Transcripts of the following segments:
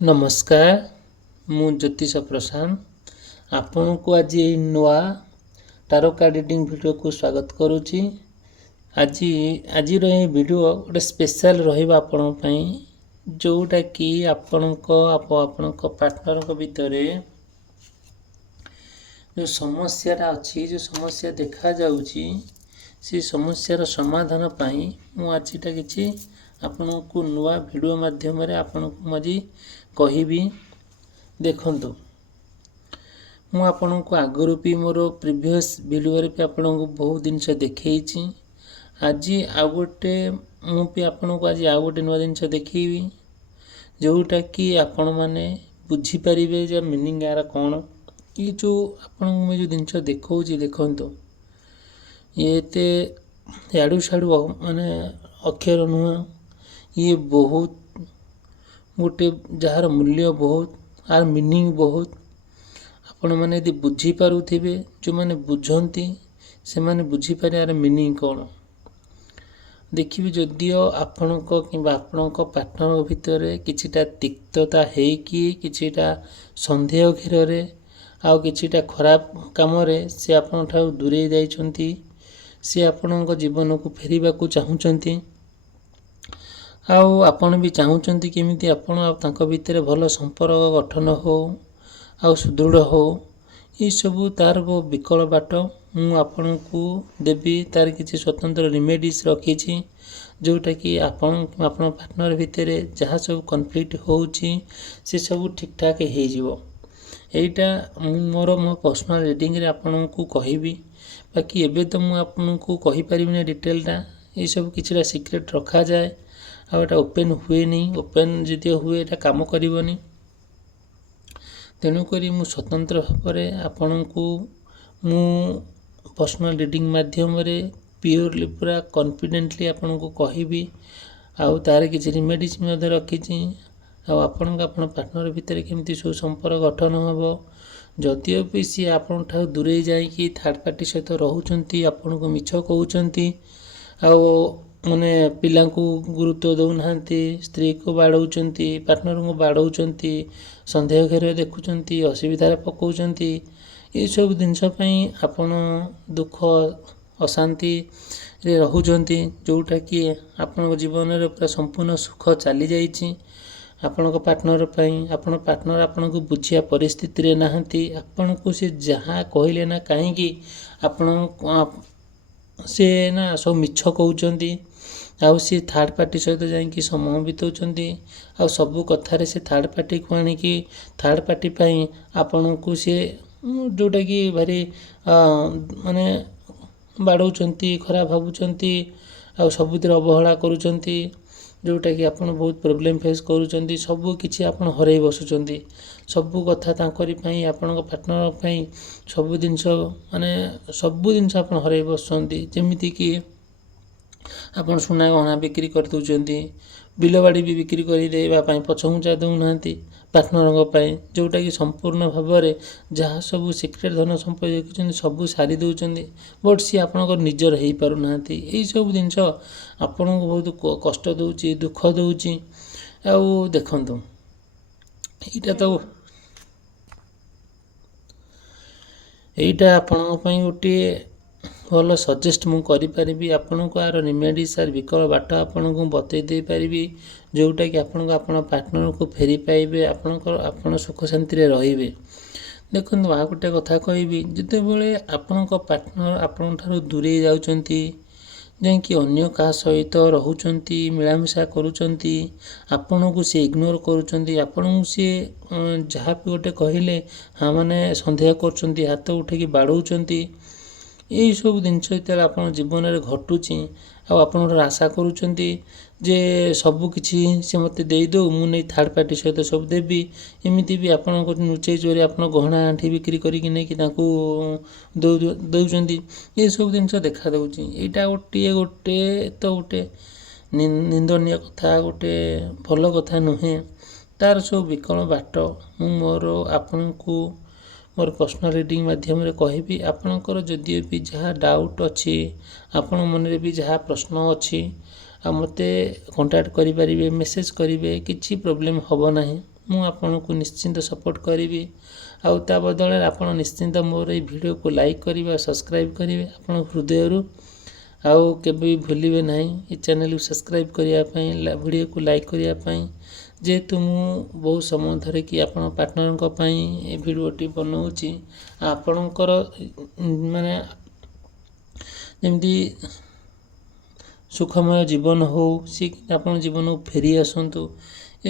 नमस्कार मु ज्योतिष प्रसाद आपण को आज नुआ टारो कार्ड रीडिंग वीडियो को स्वागत करुच्ची। आज वीडियो गोटे स्पेशल रहिबा आपण पई जोटा कि आपण पार्टनर भितर जो समस्या अच्छी जो समस्या देखा जाउची से समस्यार समाधान पाई मु आजिटा किछि आपण को नुआ वीडियो माध्यम रे आपण को मजी कहिबी। देखंतु मु आपण को आगुरु भी मोर प्रीवियस वीडियो रे आपण को बहुत जिनस देखैछि। आज आ गोटे मु भी आपण को आज आ गोटे नुआ जिनस देखैबी जोटा कि आपण माने बुझी परिबे जे मीनिंग यार कोन। ये जो आपण को जो जिनस देखौछि देखंतु ये ते याडू शाडू माने अक्षर नुआ ये बहुत गोटे जार मूल्य बहुत आर मीनिंग बहुत आपण माने यदि बुझी पारुथिबे जो माने बुझंती से माने बुझी पारे आर मीनिंग कोन। देखिबे जदियो आपणको किबा आपणको पार्टनर भितर किछिटा तिक्तता हे कि किछिटा संदेह घेर रे आ किछिटा खराब काम रे से आपण ठाउ दूरे जाइछंती से आपणको जीवन को फेरिबा को चाहुचंती आपण भी चाहूँगी केमिति आपण तांको भितर भल संपर्क गठन हो आ सुदृढ़ हो। ये सबू तार वो विकल बाट मु आपण को देवी तार किसी स्वतंत्र रिमेडीज रखी जोटा कि आपण पार्टनर भितर जहाँ सब कन्फ्लिक्ट होउची से सब ठीक ठाक हो जिवो। एटा मोर मो पर्सनल रीडिंग रे आपण को कहिबी बाकी एबे तो मु आपण को कहि परिबिने डिटेलटा ये सब किछिरा सीक्रेट रखा जाए आ एटा ओपन हुए नहीं। ओपन जदि हुए एटा काम करिवनी तेणुक मु स्वतंत्र भाव आपण को मु पर्सनल रीडिंग माध्यम रे प्योरली पूरा कॉन्फिडेंटली आपण को कहिबी आ तार किछि रिमेडीज मध्ये रखिछि आ आपण पार्टनर भितर केमती सुसंपर्क गठन हबो। जदियो भी सी आपण ठाउ दूरे जाई कि थर्ड पार्टी सहित रहउचंती आपण को मिछ कहउचंती आ माने पिला को गुरुत्व दउनाहांती स्त्री को बाड़ौचंती पार्टनर को बाड़ौचंती संदेह घेर देखुचंती असुविधार पकाउचंती ये सब जिनस पई आपण दुख अशांति रे रहउचंती जोटा कि आपण जीवन रे पूरा संपूर्ण सुख चली जाइछि। आपण पार्टनर पई आपण पार्टनर आपण को बुझिया परिस्थिति रे नाहांती आपण को से जहाँ कहले ना काहे कि आपण से ना सब मिछ कहउचंती आउ सी थर्ड पार्टी सहित जाइए समय बिताउछंती आ सबू कथार से थर्ड पार्टी को आणिकी थर्ड पार्टी पाई आपण को सी जोटा कि भारी माने बाड़ौचंती खराब भावुचंती आ सबुतिर अवहेला करूचंती जोटा कि आपण बहुत प्रॉब्लम फेस करूचंती सबू किछि आपण हरई बसुचंती सबू कथा तांकरी पई आपण पार्टनर पई सबू जिंस माने सबू जिंस आपण हरई बसुचंती जेमिति कि आपण सुना गहना बिक्री कर दउचंती बिलबाड़ी भी बिक्री करी देबा पई पछहुंचा दउनाहांती पार्टनर पई जोटा कि संपूर्ण भाव में जहाँ सब सिक्रेट धन संपत्ति देखुचंती सबू सारी दउचंती बट सी आपण निजर हेई पारु नाहांती। एई सब जिंस आपण को बहुत कष्ट दउची दुख दउची आ देखंतु एटा आपण पई गोटे भल सजेस्ट मु करि परिबी आपण को आर रिमेडी सार विकल बाट आपण को बतई दे परिबी जोटा कि आपण पार्टनर को फेरी पाइबे आपण सुख शांति रे रहिबे। देखंतु आ गोटे कथा कहबी जते बेले आपण पार्टनर आपण ठारो दूरे जाउचंती जे कि अन्य का सहित रहउचंती मिलामिशा करूचंती आपण को से इग्नोर करूचंती आपण से जहाँ भी गोटे कहले हाँ माने संदेह करचंती हाथ उठे कि बाड़ौचंती यही सब जिनस जेतेबेले आपण जीवन में घटुची आपण आशा करूचंती जे सबू किछि से मते देई दो मु नै थर्ड पार्टी सहित सब देबी एमिति भी आपण को नुचै चोरी आपण गहना आंठी बिक्री करी कि नै कि ताकू दउचंती ये सब जिनस देखा दउची। एटा गोटे तो गोटे निंदनीय कथा गोटे भल कथा नुहे तार सब विकल बाट मु मोर आपण को मोर पर्सनल रीडिंग माध्यम रे कहबी आपणकर जदि भी जहाँ डाउट अच्छी आपण मन रे भी जहाँ प्रश्न अच्छी आ मते कांटेक्ट करि परिबे मेसेज करिवे किछि प्रॉब्लम हबो नाही। ମୁଁ ଆପଣଙ୍କୁ ନିଶ୍ଚିନ୍ତ ସପୋର୍ଟ କରିବି। ଆଉ ତା ବଦଳରେ ଆପଣ ନିଶ୍ଚିନ୍ତ ମୋର ଏଇ ଭିଡ଼ିଓକୁ ଲାଇକ୍ କରିବେ ଆଉ ସବସ୍କ୍ରାଇବ୍ କରିବେ ଆପଣ ହୃଦୟରୁ। ଆଉ କେବେ ବି ଭୁଲିବେ ନାହିଁ ଏ ଚ୍ୟାନେଲକୁ ସବସ୍କ୍ରାଇବ୍ କରିବା ପାଇଁ, ଭିଡ଼ିଓକୁ ଲାଇକ୍ କରିବା ପାଇଁ। ଯେହେତୁ ମୁଁ ବହୁତ ସମୟ ଧରିକି ଆପଣଙ୍କ ପାର୍ଟନରଙ୍କ ପାଇଁ ଏ ଭିଡ଼ିଓଟି ବନାଉଛି, ଆପଣଙ୍କର ମାନେ ଯେମିତି ସୁଖମୟ ଜୀବନ ହେଉ, ସେ ଆପଣ ଜୀବନକୁ ଫେରି ଆସନ୍ତୁ,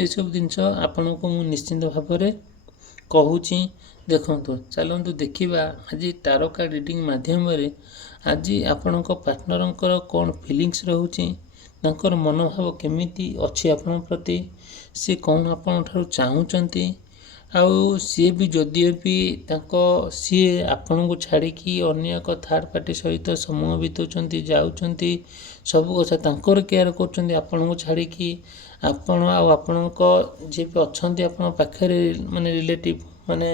ଏସବୁ ଜିନିଷ ଆପଣଙ୍କୁ ମୁଁ ନିଶ୍ଚିନ୍ତ ଭାବରେ କହୁଛି। ଦେଖନ୍ତୁ, ଚାଲନ୍ତୁ ଦେଖିବା ଆଜି ଟାରୋ କାର୍ଡ଼ ରିଡ଼ିଂ ମାଧ୍ୟମରେ ଆଜି ଆପଣଙ୍କ ପାର୍ଟନରଙ୍କର କ'ଣ ଫିଲିଙ୍ଗସ୍ ରହୁଛି, ତାଙ୍କର ମନୋଭାବ କେମିତି ଅଛି ଆପଣଙ୍କ ପ୍ରତି, ସେ କ'ଣ ଆପଣଙ୍କଠାରୁ ଚାହୁଁଛନ୍ତି। ଆଉ ସିଏ ବି ଯଦିଓ ବି ସିଏ ଆପଣଙ୍କୁ ଛାଡ଼ିକି ଅନ୍ୟ ଏକ ଥାର୍ଡ଼ ପାର୍ଟି ସହିତ ସମୟ ବିତାଉଛନ୍ତି, ଯାଉଛନ୍ତି, ସବୁ କଥା ତାଙ୍କର କେୟାର କରୁଛନ୍ତି ଆପଣଙ୍କୁ ଛାଡ଼ିକି। ଆପଣ ଆଉ ଆପଣଙ୍କ ଯିଏ ବି ଅଛନ୍ତି ଆପଣଙ୍କ ପାଖରେ ମାନେ ରିଲେଟିଭ୍, ମାନେ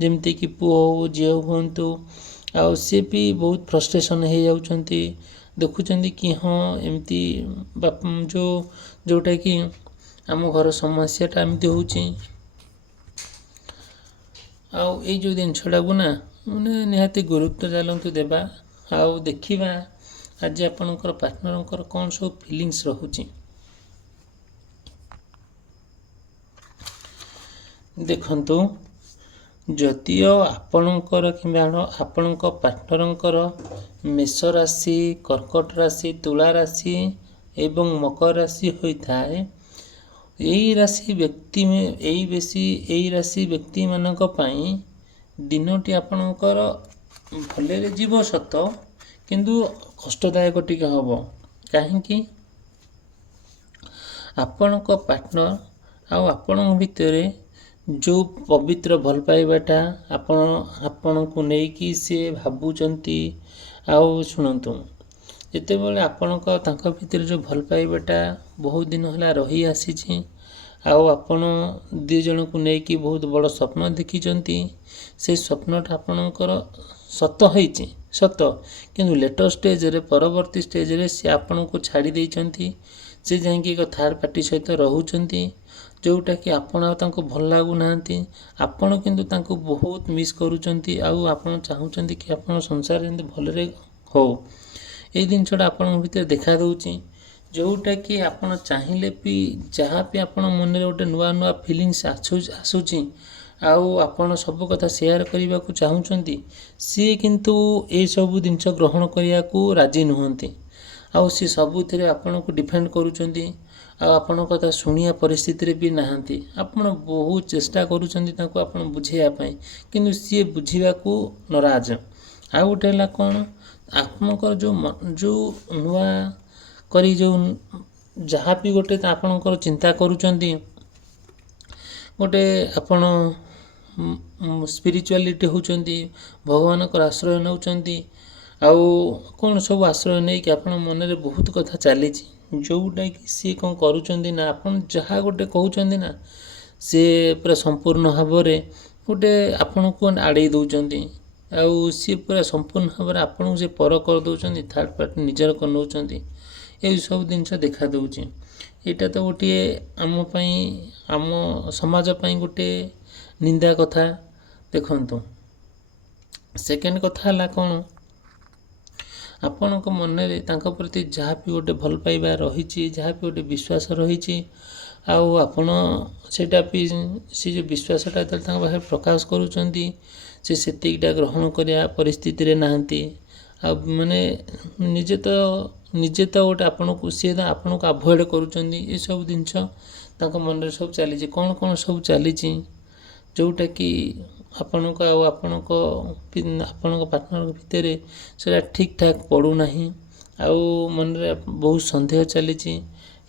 ଯେମିତିକି ପୁଅ ହେଉ ଝିଅ ହୁଅନ୍ତୁ, ଆଉ ସିଏ ବି ବହୁତ ଫ୍ରଷ୍ଟ୍ରେସନ୍ ହେଇଯାଉଛନ୍ତି। ଦେଖୁଛନ୍ତି କି ହଁ ଏମିତି ଯେଉଁଟାକି ଆମ ଘର ସମସ୍ୟାଟା ଏମିତି ହେଉଛି। ଆଉ ଏଇ ଯେଉଁ ଜିନିଷଟାକୁ ନା ମାନେ ନିହାତି ଗୁରୁତ୍ୱ ଚାଲନ୍ତୁ ଦେବା। ଆଉ ଦେଖିବା ଆଜି ଆପଣଙ୍କର ପାର୍ଟନରଙ୍କର କ'ଣ ସବୁ ଫିଲିଙ୍ଗସ୍ ରହୁଛି। ଦେଖନ୍ତୁ, ଯଦିଓ ଆପଣଙ୍କର କିମ୍ବା ଆପଣଙ୍କ ପାର୍ଟନରଙ୍କର ମେଷ ରାଶି, କର୍କଟ ରାଶି, ତୁଳା ରାଶି ଏବଂ ମକର ରାଶି ହୋଇଥାଏ, ଏଇ ରାଶି ବ୍ୟକ୍ତିମାନଙ୍କ ପାଇଁ ଦିନଟି ଆପଣଙ୍କର ଭଲରେ ଯିବ ସତ, କିନ୍ତୁ କଷ୍ଟଦାୟକ ଟିକେ ହେବ। କାହିଁକି? ଆପଣଙ୍କ ପାର୍ଟନର ଆଉ ଆପଣଙ୍କ ଭିତରେ ଯେଉଁ ପବିତ୍ର ଭଲ ପାଇବାଟା ଆପଣଙ୍କୁ ନେଇକି ସିଏ ଭାବୁଛନ୍ତି। ଆଉ ଶୁଣନ୍ତୁ, ଯେତେବେଳେ ତାଙ୍କ ଭିତରେ ଯେଉଁ ଭଲ ପାଇବାଟା ବହୁତ ଦିନ ହେଲା ରହି ଆସିଛି, ଆଉ ଆପଣ ଦୁଇ ଜଣଙ୍କୁ ନେଇକି ବହୁତ ବଡ଼ ସ୍ୱପ୍ନ ଦେଖିଛନ୍ତି, ସେ ସ୍ୱପ୍ନଟା ଆପଣଙ୍କର ସତ ହେଇଛି ସତ, କିନ୍ତୁ ଲେଟର ଷ୍ଟେଜ୍ରେ, ପରବର୍ତ୍ତୀ ଷ୍ଟେଜ୍ରେ ସେ ଆପଣଙ୍କୁ ଛାଡ଼ି ଦେଇଛନ୍ତି। ସେ ଯାଇକି ଏକ ଥାର୍ଡ଼ ପାର୍ଟି ସହିତ ରହୁଛନ୍ତି, ଯେଉଁଟାକି ଆପଣ ଆଉ ତାଙ୍କୁ ଭଲ ଲାଗୁନାହାନ୍ତି। ଆପଣ କିନ୍ତୁ ତାଙ୍କୁ ବହୁତ ମିସ୍ କରୁଛନ୍ତି, ଆଉ ଆପଣ ଚାହୁଁଛନ୍ତି କି ଆପଣ ସଂସାର ଯେମିତି ଭଲରେ ହଉ। ଏଇ ଜିନିଷଟା ଆପଣଙ୍କ ଭିତରେ ଦେଖାଦେଉଛି, ଯେଉଁଟାକି ଆପଣ ଚାହିଁଲେ ବି ଯାହା ବି ଆପଣଙ୍କ ମନରେ ଗୋଟେ ନୂଆ ନୂଆ ଫିଲିଙ୍ଗସ୍ ଆସୁଛି, ଆଉ ଆପଣ ସବୁ କଥା ସେୟାର କରିବାକୁ ଚାହୁଁଛନ୍ତି, ସିଏ କିନ୍ତୁ ଏସବୁ ଜିନିଷ ଗ୍ରହଣ କରିବାକୁ ରାଜି ନୁହନ୍ତି। ଆଉ ସିଏ ସବୁଥିରେ ଆପଣଙ୍କୁ ଡିଫେଣ୍ଡ କରୁଛନ୍ତି, ଆଉ ଆପଣଙ୍କ କଥା ଶୁଣିବା ପରିସ୍ଥିତିରେ ବି ନାହାନ୍ତି। ଆପଣ ବହୁତ ଚେଷ୍ଟା କରୁଛନ୍ତି ତାଙ୍କୁ ଆପଣ ବୁଝେଇବା ପାଇଁ, କିନ୍ତୁ ସିଏ ବୁଝିବାକୁ ନାରାଜ। ଆଉ ଗୋଟେ ହେଲା କ'ଣ, ଆପଣଙ୍କର ଯେଉଁ ନୂଆ କରି ଯାହା ବି ଗୋଟେ ଆପଣଙ୍କର ଚିନ୍ତା କରୁଛନ୍ତି, ଗୋଟେ ଆପଣ ସ୍ପିରିଚୁଆଲିଟି ହେଉଛନ୍ତି, ଭଗବାନଙ୍କର ଆଶ୍ରୟ ନେଉଛନ୍ତି, ଆଉ କ'ଣ ସବୁ ଆଶ୍ରୟ ନେଇକି ଆପଣଙ୍କ ମନରେ ବହୁତ କଥା ଚାଲିଛି, ଯେଉଁଟାକି ସିଏ କ'ଣ କରୁଛନ୍ତି ନା, ଆପଣ ଯାହା ଗୋଟେ କହୁଛନ୍ତି ନା, ସିଏ ପୁରା ସମ୍ପୂର୍ଣ୍ଣ ଭାବରେ ଗୋଟେ ଆପଣଙ୍କୁ ଆଡ଼େଇ ଦେଉଛନ୍ତି। ଆଉ ସିଏ ପୁରା ସମ୍ପୂର୍ଣ୍ଣ ଭାବରେ ଆପଣଙ୍କୁ ସେ ପର କରିଦେଉଛନ୍ତି, ଥାର୍ଡ଼ ପାର୍ଟି ନିଜର କରିନେଉଛନ୍ତି। ଏଇସବୁ ଜିନିଷ ଦେଖାଦେଉଛି। ଏଇଟା ତ ଗୋଟିଏ ଆମ ସମାଜ ପାଇଁ ଗୋଟେ ନିନ୍ଦା କଥା। ଦେଖନ୍ତୁ, ସେକେଣ୍ଡ କଥା ହେଲା କ'ଣ, ଆପଣଙ୍କ ମନରେ ତାଙ୍କ ପ୍ରତି ଯାହା ବି ଗୋଟେ ଭଲ ପାଇବା ରହିଛି, ଯାହା ବି ଗୋଟେ ବିଶ୍ୱାସ ରହିଛି, ଆଉ ଆପଣ ସେଇଟା ବି ସେ ଯେଉଁ ବିଶ୍ୱାସଟା ଯେତେବେଳେ ତାଙ୍କ ପାଖରେ ପ୍ରକାଶ କରୁଛନ୍ତି, ସେ ସେତିକିଟା ଗ୍ରହଣ କରିବା ପରିସ୍ଥିତିରେ ନାହାନ୍ତି। ଆଉ ମାନେ ନିଜେ ତ ଗୋଟେ ସିଏ ଆପଣଙ୍କୁ ଆଭଏଡ଼ କରୁଛନ୍ତି। ଏସବୁ ଜିନିଷ ତାଙ୍କ ମନରେ ସବୁ ଚାଲିଛି। କ'ଣ ସବୁ ଚାଲିଛି, ଯେଉଁଟାକି ଆପଣଙ୍କ ପାର୍ଟନରଙ୍କ ଭିତରେ ସେଇଟା ଠିକ୍ ଠାକ୍ ପଡ଼ୁନାହିଁ, ଆଉ ମନରେ ବହୁତ ସନ୍ଦେହ ଚାଲିଛି।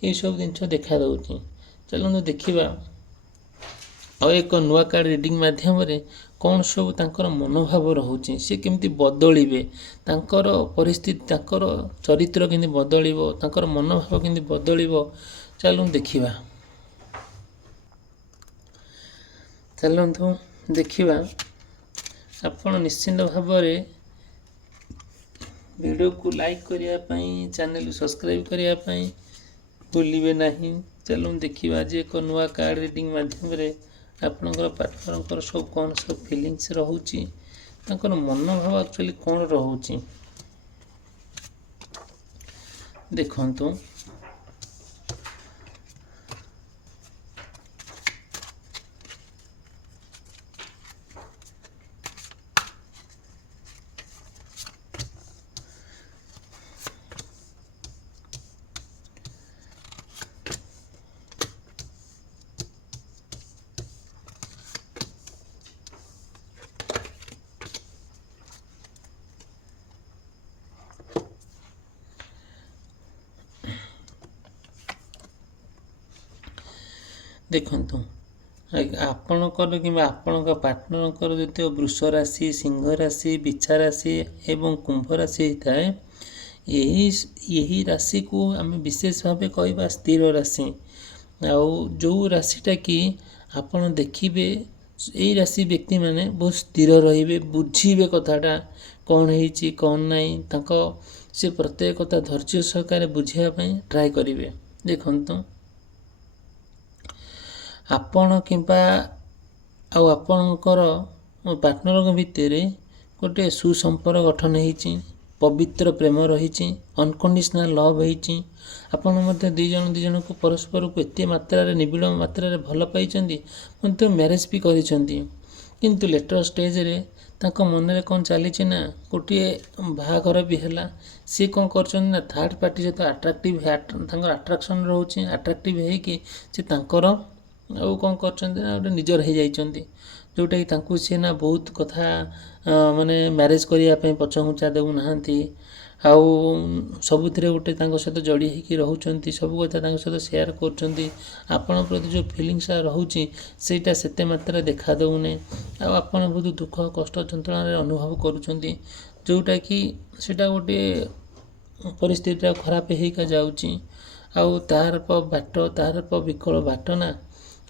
ଏଇସବୁ ଜିନିଷ ଦେଖାଦେଉଛି। ଚାଲନ୍ତୁ ଦେଖିବା ଆଉ ଏକ ନୂଆ କାର୍ଡ଼ ରିଡ଼ିଂ ମାଧ୍ୟମରେ କ'ଣ ସବୁ ତାଙ୍କର ମନୋଭାବ ରହୁଛି, ସେ କେମିତି ବଦଳିବେ, ତାଙ୍କର ପରିସ୍ଥିତି, ତାଙ୍କର ଚରିତ୍ର କେମିତି ବଦଳିବ, ତାଙ୍କର ମନୋଭାବ କେମିତି ବଦଳିବ, ଚାଲନ୍ତୁ ଦେଖିବା। ଆପଣ ନିଶ୍ଚିନ୍ତ ଭାବରେ ଭିଡ଼ିଓକୁ ଲାଇକ୍ କରିବା ପାଇଁ, ଚ୍ୟାନେଲକୁ ସବସ୍କ୍ରାଇବ୍ କରିବା ପାଇଁ ଭୁଲିବେ ନାହିଁ। चलो देखिए आज एक नुआ कार्ड रीडिंग माध्यम आपणकर पार्टनर सब कौन सब फिलिंग्स रोचे मनोभाव एक्चुअली कौन रोचे देखु देखु आपणकर कि आपण पार्टनर जो वृष राशि सिंह राशि बिछा राशि एवं कुंभ राशि होता है यही राशि को आम विशेष भाव कहवा स्थिर राशि जो राशिटा कि आपण देखिए यही राशि व्यक्ति माने बहुत स्थिर रे बुझे कथाटा कौन है कौन नहीं से प्रत्येक कथा धैर्य सहकार बुझापी ट्राए करेंगे देखु आपण किंबा आपणकर पार्टनर भितर गोटे सुसंपर्क गठन होती पवित्र प्रेम रही अनकंडीशनल लव होती आपण दिजन को परस्पर को एत मात्रा निबिड़ मात्रा भल पाई मैरेज भी किंतु लेटर स्टेज रे तांको मन में कौन चली ना गोटे बाहाघर भी है सी कौन कर थर्ड पार्टी सहित अट्राक्टिव अट्राक्शन रोचे अट्राक्टिव होकर आउ कौन कर निजर हो जाइए जोटा कि सी ना बहुत कथा माने मैरेज करने पछघुंचा देना आउ सबुथ गोटे सहित जड़ी होकर रोच सब कथा सहित सेयार कर प्रति जो फिलिंग्स रोचे सेटा सेते मात्रा देखा दौने आप बहुत दुख कष्ट जंत्रणा अनुभव करुँच जोटा कि सेटा गोटे परिस्थिति खराब होकर जाऊँगी आउ तार बाट तार विकल बाट ना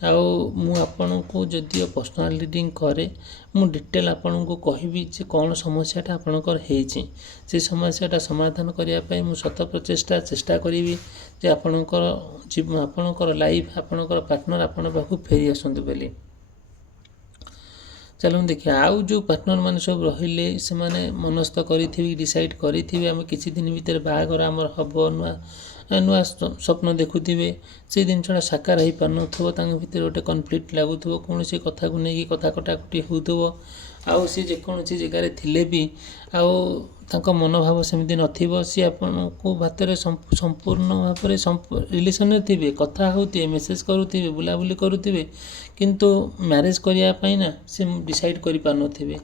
आउ मु आपन को जदियो पर्सनल रीडिंग करे मु डिटेल आपन को कहबी जे कौन समस्याटा आपनकर हेछि से समस्याटा समाधान करिया पई मु शत प्रचेष्टा चेष्टा करिवि जे आपनकर लाइफ आपनकर पार्टनर आपन पाखु फेरी आसंतु बेली चलो देखिए आउ जो पार्टनर मान सब रहिले से माने मनस्थ करिथिबि डिसाइड करिथिबि हम किछि दिन भीतर बाहागर हमर हबो नुआ स्वप्न देखुवे से जिनसा साकार हो पार न भितर गोटे कन्फ्लिक्ट लगुव कौन सी कथा को लेकिन कथा कटाकटी हो आउ सी जेकोसी जगार थिले भी आउ मनोभाव सेमती नथिबो सी आपन को भातर संपूर्ण भाव रिलेशन थे कथा होते मेसेज करुवे बुलाबुली करुवे किंतु मैरेज करने ना से डिसाइड कर पार नथिबे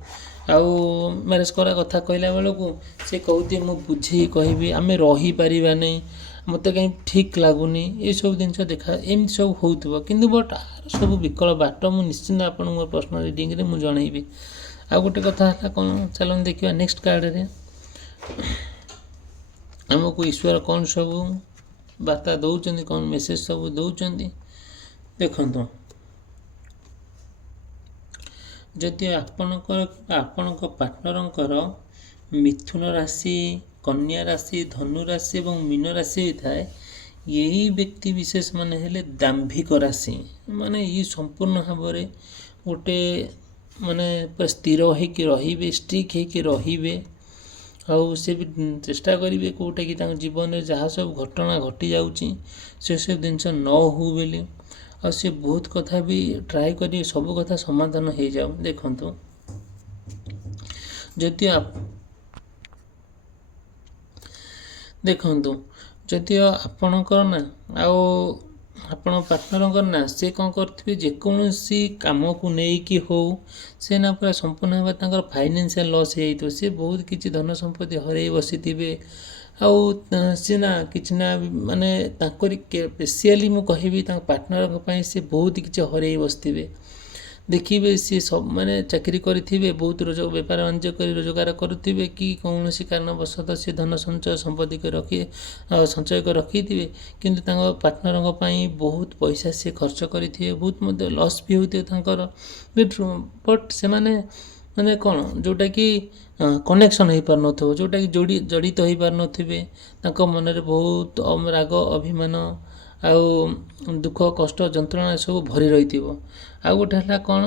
आउ मैरेज करा कथा कहला बेलू से कहते मु बुझे कहबी आम रही पारिबा नहीं मत कहीं ठीक लगुनि ये सब जिनस देखा एमती सब हो कि बट सब विकल बाट मुझे निश्चिंत आप पर्सनल रीडिंग रे मुझे जनइबी आ गोटे कथा है कौन चलो देखा नेक्स्ट कार्ड रे आमको ईश्वर कौन सब वार्ता दौरान कौन मेसेज सब दौरान देखु जदि आपण पार्टनर मिथुन राशि कन्या राशि धनु राशि और मीन राशि होता है यही व्यक्ति विशेष माने हेले दाम्भिक राशि माने ये संपूर्ण भाव में गोटे माने स्थिर होकर स्ट्रिक होकर रे आउ से भी चेष्टा करेंगे कौटा कि जीवन में जहाँ सब घटना घटी जाऊँगी से सब जिनस न हो बोली आ से बहुत कथा भी ट्राए कर सब कथा समाधान हो जाऊ देखु जदि देखु जदि आपणकर ना आपण पार्टनर ना से कौन करेंगे जेकोसी कम को लेकिन हो से ना पूरा संपूर्ण भाव फाइनेंशियल लॉस हो सी बहुत किसी धन संपत्ति हर बसी थे आउ सी ना कि ना माने स्पेशली मुझे कहबी पार्टनर से बहुत किसी हर बसते देखिए सी सब माने चाकरी करेंगे बहुत बेपार वाणिज्य कर रोजगार करुवे कि कौन सी कारणवशत से धन संचय संपत्ति को रखी संचय कर रखी थे किंतु पार्टनर बहुत पैसा सी खर्च करेंगे बहुत मत लॉस भी होते बट से माने कौन जोटा कि कनेक्शन हो पार न जोटा कि जड़ित हो पार न मन में बहुत राग अभिमान ଆଉ ଦୁଃଖ କଷ୍ଟ ଯନ୍ତ୍ରଣା ସବୁ ଭରି ରହିଥିବ। ଆଉ ଗୋଟେ ହେଲା କ'ଣ,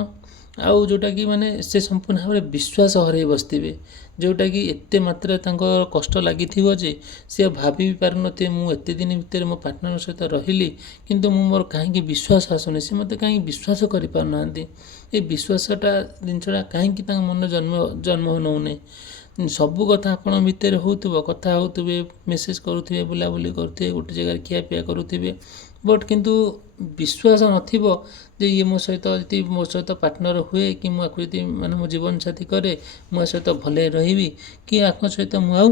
ଆଉ ଯେଉଁଟାକି ମାନେ ସେ ସମ୍ପୂର୍ଣ୍ଣ ଭାବରେ ବିଶ୍ୱାସ ହରାଇ ବସିଥିବେ, ଯେଉଁଟାକି ଏତେ ମାତ୍ରାରେ ତାଙ୍କର କଷ୍ଟ ଲାଗିଥିବ ଯେ ସେ ଭାବି ବି ପାରୁନଥିବେ ମୁଁ ଏତେ ଦିନ ଭିତରେ ମୋ ପାର୍ଟନର ସହିତ ରହିଲି, କିନ୍ତୁ ମୁଁ ମୋର କାହିଁକି ବିଶ୍ୱାସ ଆସୁନି, ସେ ମୋତେ କାହିଁକି ବିଶ୍ୱାସ କରିପାରୁନାହାନ୍ତି, ଏ ବିଶ୍ୱାସଟା ଜିନିଷଟା କାହିଁକି ତାଙ୍କ ମନରେ ଜନ୍ମ ନେଉନି। ସବୁ କଥା ଆପଣଙ୍କ ଭିତରେ ହେଉଥିବ, କଥା ହେଉଥିବେ, ମେସେଜ୍ କରୁଥିବେ, ବୁଲାବୁଲି କରୁଥିବେ, ଗୋଟେ ଜାଗାରେ ଖିଆପିଆ କରୁଥିବେ, ବଟ୍ କିନ୍ତୁ ବିଶ୍ୱାସ ନଥିବ ଯେ ଇଏ ମୋ ସହିତ ଯଦି ମୋ ସହିତ ପାର୍ଟନର ହୁଏ କି ମୁଁ ଆକୁ ଯଦି ମାନେ ମୋ ଜୀବନସାଥୀ କରେ ମୁଁ ଆ ସହିତ ଭଲରେ ରହିବି କି ଆଙ୍କ ସହିତ ମୁଁ ଆଉ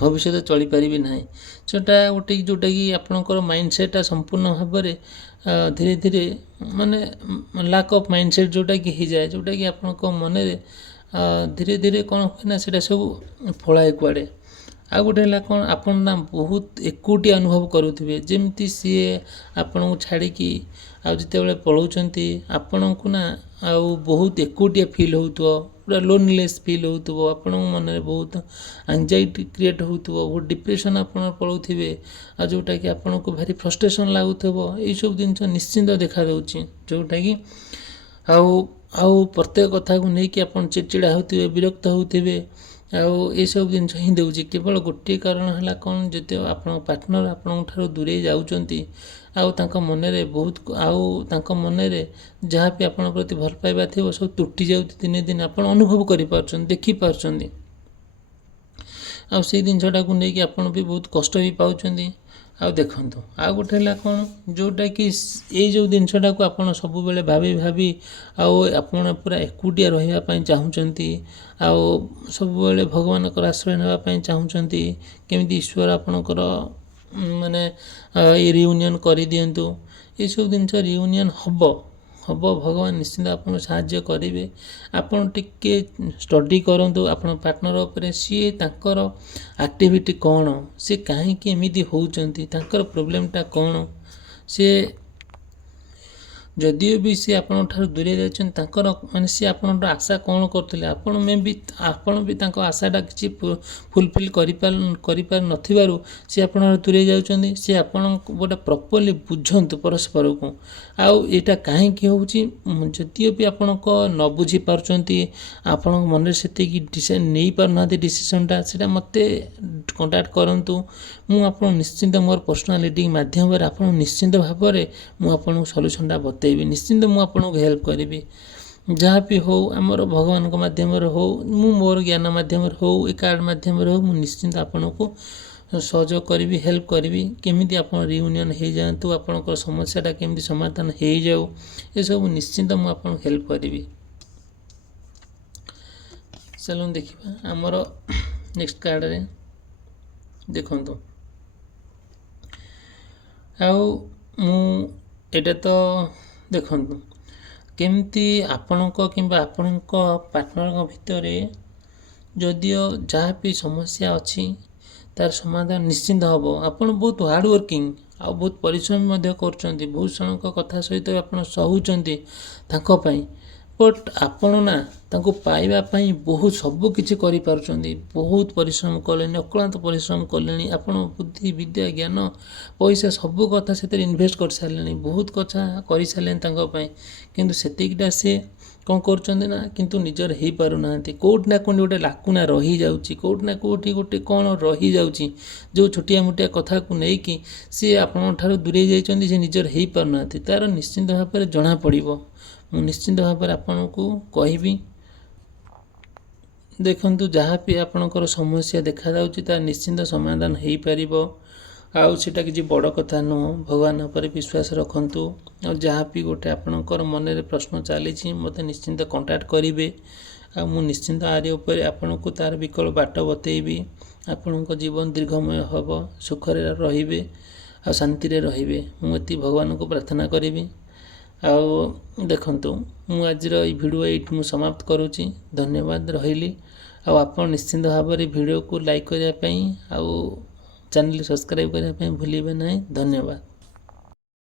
ଭବିଷ୍ୟତ ଚଳିପାରିବି ନାହିଁ। ସେଟା ଗୋଟେ ଯେଉଁଟାକି ଆପଣଙ୍କର ମାଇଣ୍ଡସେଟ୍ଟା ସମ୍ପୂର୍ଣ୍ଣ ଭାବରେ ଧୀରେ ଧୀରେ ମାନେ ଲାକ୍ ଅଫ୍ ମାଇଣ୍ଡସେଟ୍ ଯେଉଁଟାକି ହେଇଯାଏ, ଯେଉଁଟାକି ଆପଣଙ୍କ ମନରେ ଧୀରେ ଧୀରେ କ'ଣ ହୁଏ ନା ସେଇଟା ସବୁ ପଳାଏ କୁଆଡ଼େ। ଆଉ ଗୋଟେ ହେଲା କ'ଣ, ଆପଣ ନା ବହୁତ ଏକୁଟିଆ ଅନୁଭବ କରୁଥିବେ, ଯେମିତି ସିଏ ଆପଣଙ୍କୁ ଛାଡ଼ିକି ଆଉ ଯେତେବେଳେ ପଳାଉଛନ୍ତି ଆପଣଙ୍କୁ ନା ଆଉ ବହୁତ ଏକୁଟିଆ ଫିଲ୍ ହେଉଥିବ, ପୁରା ଲୋନଲେସ୍ ଫିଲ୍ ହେଉଥିବ, ଆପଣଙ୍କ ମନରେ ବହୁତ ଆଙ୍ଜାଇଟି କ୍ରିଏଟ୍ ହେଉଥିବ, ବହୁତ ଡିପ୍ରେସନ୍ ଆପଣ ପଳାଉଥିବେ, ଆଉ ଯେଉଁଟାକି ଆପଣଙ୍କୁ ଭାରି ଫ୍ରଷ୍ଟ୍ରେସନ୍ ଲାଗୁଥିବ। ଏଇସବୁ ଜିନିଷ ନିଶ୍ଚିନ୍ତ ଦେଖାଦେଉଛି, ଯେଉଁଟାକି ଆଉ ପ୍ରତ୍ୟେକ କଥାକୁ ନେଇକି ଆପଣ ଚିଡ଼ଚିଡ଼ା ହେଉଥିବେ, ବିରକ୍ତ ହେଉଥିବେ, ଆଉ ଏସବୁ ଜିନିଷ ହିଁ ଦେଉଛି। କେବଳ ଗୋଟିଏ କାରଣ ହେଲା କ'ଣ, ଯେତେବେଳେ ଆପଣଙ୍କ ପାର୍ଟନର ଆପଣଙ୍କ ଠାରୁ ଦୂରେଇ ଯାଉଛନ୍ତି ଆଉ ତାଙ୍କ ମନରେ ଯାହା ବି ଆପଣଙ୍କ ପ୍ରତି ଭଲ ପାଇବା ଥିବ ସବୁ ତୁଟି ଯାଉଛି ଦିନେ ଦିନେ, ଆପଣ ଅନୁଭବ କରିପାରୁଛନ୍ତି, ଦେଖିପାରୁଛନ୍ତି। ଆଉ ସେଇ ଜିନିଷଟାକୁ ନେଇକି ଆପଣ ବି ବହୁତ କଷ୍ଟ ବି ପାଉଛନ୍ତି। ଆଉ ଦେଖନ୍ତୁ, ଆଉ ଗୋଟେ ହେଲା କ'ଣ, ଯେଉଁଟାକି ଏଇ ଯେଉଁ ଜିନିଷଟାକୁ ଆପଣ ସବୁବେଳେ ଭାବି ଆଉ ଆପଣ ପୁରା ଏକୁଟିଆ ରହିବା ପାଇଁ ଚାହୁଁଛନ୍ତି, ଆଉ ସବୁବେଳେ ଭଗବାନଙ୍କର ଆଶ୍ରୟ ନେବା ପାଇଁ ଚାହୁଁଛନ୍ତି, କେମିତି ଈଶ୍ୱର ଆପଣଙ୍କର ମାନେ ରିୟୁନିଅନ୍ କରିଦିଅନ୍ତୁ। ଏସବୁ ଜିନିଷ ରିୟୁନିଅନ୍ ହେବ, ଭଗବାନ ନିଶ୍ଚିନ୍ତ ଆପଣଙ୍କୁ ସାହାଯ୍ୟ କରିବେ। ଆପଣ ଟିକେ ଷ୍ଟଡି କରନ୍ତୁ ଆପଣଙ୍କ ପାର୍ଟନର ଉପରେ, ସିଏ ତାଙ୍କର ଆକ୍ଟିଭିଟି କ'ଣ, ସେ କାହିଁକି ଏମିତି ହେଉଛନ୍ତି, ତାଙ୍କର ପ୍ରୋବ୍ଲେମ୍ଟା କ'ଣ, ସିଏ ଯଦିଓ ବି ସେ ଆପଣଙ୍କ ଠାରୁ ଦୂରେଇ ଯାଉଛନ୍ତି, ତାଙ୍କର ମାନେ ସିଏ ଆପଣଙ୍କର ଆଶା କ'ଣ କରୁଥିଲେ, ଆପଣ ବି ତାଙ୍କ ଆଶାଟା କିଛି ଫୁଲଫିଲ୍ କରିପାରୁନଥିବାରୁ ସେ ଆପଣଙ୍କ ଦୂରେଇ ଯାଉଛନ୍ତି। ସେ ଆପଣଙ୍କୁ ଗୋଟେ ପ୍ରପର୍ଲି ବୁଝନ୍ତୁ ପରସ୍ପରକୁ, ଆଉ ଏଇଟା କାହିଁକି ହେଉଛି, ଯଦିଓ ବି ଆପଣଙ୍କ ନ ବୁଝିପାରୁଛନ୍ତି, ଆପଣଙ୍କ ମନରେ ସେତିକି ନେଇପାରୁନାହାନ୍ତି ଡିସିସନ୍ଟା, ସେଇଟା ମୋତେ କଣ୍ଟାକ୍ଟ କରନ୍ତୁ। ମୁଁ ଆପଣ ନିଶ୍ଚିନ୍ତ ମୋର ପର୍ସନାଲ୍ ରିଡ଼ିଂ ମାଧ୍ୟମରେ ଆପଣ ନିଶ୍ଚିନ୍ତ ଭାବରେ ମୁଁ ଆପଣଙ୍କୁ ସଲ୍ୟୁସନ୍ଟା ବତେଇବି, ନିଶ୍ଚିନ୍ତ ମୁଁ ଆପଣଙ୍କୁ ହେଲ୍ପ କରିବି। ଯାହା ବି ହେଉ, ଆମର ଭଗବାନଙ୍କ ମାଧ୍ୟମରେ ହେଉ, ମୁଁ ମୋର ଜ୍ଞାନ ମାଧ୍ୟମରେ ହେଉ, ଏ କାର୍ଡ଼ ମାଧ୍ୟମରେ ହେଉ, ମୁଁ ନିଶ୍ଚିନ୍ତ ଆପଣଙ୍କୁ ସହଯୋଗ କରିବି, ହେଲ୍ପ କରିବି। କେମିତି ଆପଣ ରିୟୁନିଅନ୍ ହେଇଯାଆନ୍ତୁ, ଆପଣଙ୍କର ସମସ୍ୟାଟା କେମିତି ସମାଧାନ ହେଇଯାଉ, ଏସବୁ ନିଶ୍ଚିନ୍ତ ମୁଁ ଆପଣଙ୍କୁ ହେଲ୍ପ କରିବି। ଚାଲନ୍ତୁ ଦେଖିବା ଆମର ନେକ୍ସଟ କାର୍ଡ଼ରେ। ଦେଖନ୍ତୁ, ଆଉ ମୁଁ ଏଇଟା ତ ଦେଖନ୍ତୁ କେମିତି ଆପଣଙ୍କ କିମ୍ବା ଆପଣଙ୍କ ପାର୍ଟନରଙ୍କ ଭିତରେ ଯଦିଓ ଯାହା ବି ସମସ୍ୟା ଅଛି ତାର ସମାଧାନ ନିଶ୍ଚିନ୍ତ ହେବ। ଆପଣ ବହୁତ ହାର୍ଡ଼ୱାର୍କିଂ ଆଉ ବହୁତ ପରିଶ୍ରମ ମଧ୍ୟ କରୁଛନ୍ତି, ବହୁତ ଜଣଙ୍କ କଥା ସହିତ ଆପଣ ସହୁଛନ୍ତି ତାଙ୍କ ପାଇଁ, ବଟ୍ ଆପଣ ନା ତାଙ୍କୁ ପାଇବା ପାଇଁ ବହୁତ ସବୁ କିଛି କରିପାରୁଛନ୍ତି, ବହୁତ ପରିଶ୍ରମ କଲେଣି, ଅକ୍ଳାନ୍ତ ପରିଶ୍ରମ କଲେଣି, ଆପଣ ବୁଦ୍ଧି ବିଦ୍ୟା ଜ୍ଞାନ ପଇସା ସବୁ କଥା ସେଥିରେ ଇନଭେଷ୍ଟ କରିସାରିଲେଣି, ବହୁତ କଥା କରିସାରିଲେଣି ତାଙ୍କ ପାଇଁ, କିନ୍ତୁ ସେତିକିଟା ସେ କ'ଣ କରୁଛନ୍ତି ନା କିନ୍ତୁ ନିଜର ହେଇପାରୁନାହାନ୍ତି। କେଉଁଠି ନା କେଉଁଠି ଗୋଟେ ଲାକୁନା ରହିଯାଉଛି, କେଉଁଠି ନା କେଉଁଠି ଗୋଟେ କ'ଣ ରହିଯାଉଛି, ଯେଉଁ ଛୋଟିଆ ମୋଟିଆ କଥାକୁ ନେଇକି ସିଏ ଆପଣଙ୍କ ଠାରୁ ଦୂରେଇ ଯାଇଛନ୍ତି, ସେ ନିଜର ହେଇପାରୁନାହାନ୍ତି, ତା'ର ନିଶ୍ଚିନ୍ତ ଭାବରେ ଜଣାପଡ଼ିବ। ମୁଁ ନିଶ୍ଚିନ୍ତ ଭାବରେ ଆପଣଙ୍କୁ କହିବି। ଦେଖନ୍ତୁ, ଯାହା ବି ଆପଣଙ୍କର ସମସ୍ୟା ଦେଖାଯାଉଛି ତାର ନିଶ୍ଚିନ୍ତ ସମାଧାନ ହେଇପାରିବ, ଆଉ ସେଇଟା କିଛି ବଡ଼ କଥା ନୁହଁ। ଭଗବାନ ଉପରେ ବିଶ୍ୱାସ ରଖନ୍ତୁ, ଆଉ ଯାହା ବି ଗୋଟେ ଆପଣଙ୍କର ମନରେ ପ୍ରଶ୍ନ ଚାଲିଛି ମୋତେ ନିଶ୍ଚିନ୍ତ କଣ୍ଟାକ୍ଟ କରିବେ, ଆଉ ମୁଁ ନିଶ୍ଚିନ୍ତ ଆରି ଉପରେ ଆପଣଙ୍କୁ ତାର ବିକଳ୍ପ ବାଟ ବତେଇବି। ଆପଣଙ୍କ ଜୀବନ ଦୀର୍ଘମୟ ହେବ, ସୁଖରେ ରହିବେ ଆଉ ଶାନ୍ତିରେ ରହିବେ, ମୁଁ ଏତିକି ଭଗବାନଙ୍କୁ ପ୍ରାର୍ଥନା କରିବି। ଆଉ ଦେଖନ୍ତୁ, ମୁଁ ଆଜିର ଏଇ ଭିଡ଼ିଓ ଏଇଠି ମୁଁ ସମାପ୍ତ କରୁଛି। ଧନ୍ୟବାଦ, ରହିଲି। ଆଉ ଆପଣ ନିଶ୍ଚିନ୍ତ ଭାବରେ ଭିଡ଼ିଓକୁ ଲାଇକ୍ କରିବା ପାଇଁ ଆଉ ଚ୍ୟାନେଲ୍ ସବସ୍କ୍ରାଇବ୍ କରିବା ପାଇଁ ଭୁଲିବେ ନାହିଁ। ଧନ୍ୟବାଦ।